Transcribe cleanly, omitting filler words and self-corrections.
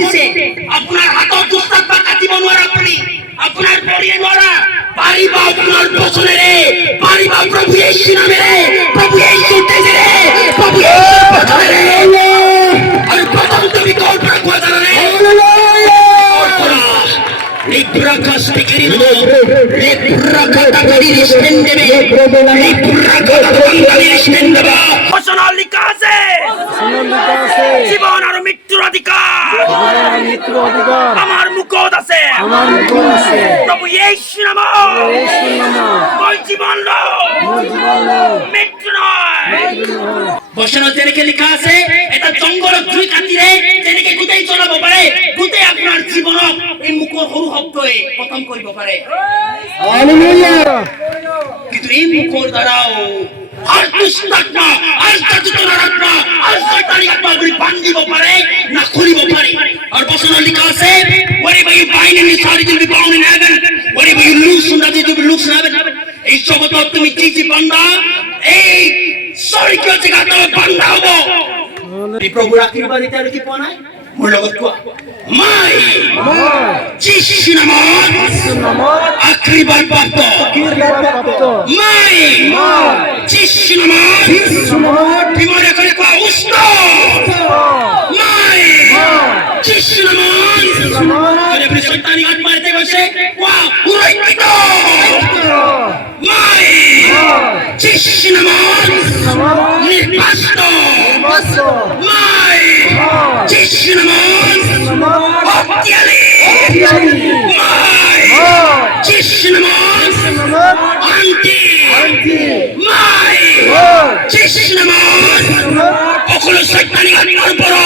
দিছে আপনার হাতত দুস্তাত বা কাটিব নোৱাৰা আপুনি আপোনাৰ পৰিয়ে নোৱাৰা পাৰিবা আপোনাৰ বচনেৰে পাৰিবা প্ৰভু যীশু নামেৰে প্ৰভু যীশুৰ তেজেৰে প্ৰভু যীশুৰ বচনেৰে আৰু প্ৰথম তুমি কৰ পৰা কোৱা জানানে জীবন আর মৃত্যুর অধিকার আমার মুখত আছে প্রভু যীশু নামত জীবন মৃত্যু নয় বচনত যেনেকে লিখা আছে এটা জংঘলত জুই কাটিলে যেনেকে গোটেই জ্বলাব পাৰে গোটেই আপোনাৰ জীৱনক এই মুখৰ সৰু শব্দই খতম কৰিব পাৰে কিন্তু এই মুখৰ দ্বাৰাও আর দুষ্টাত্মা আর জাদুকরাত্মা আর শয়তানি আত্মা গুলি বান্ধিব পারে না খুলিব পারে আর বচনত লিখা আছে whatever you bind in this earth will be bound in heaven whatever you loose on the earth will be loosed in heaven এই জগতত তুমি কি বান্ধা এই স্বর্গীয় জগতত বান্ধা হব এই প্রভুর আশীর্বাদ এটা কি পোৱা নাই মোৰ লগত কোৱা মাই যীশু নামত আশীৰ্বাদ প্ৰাপ্ত মাই যীশু নামত বিমরে করে কোৱা উষ্ট মাই যীশু নামত এভরি শয়তানি আত্মা এতে গৈছে কোৱা উৰৈকিত মাই যীশু নামত নিৰ্বাচিত মাই যীশু নামত শক্তিশালী মাই যীশু নামত শান্তি মাই যীশু নামত সকলো শয়তানি আত্মাৰ পৰা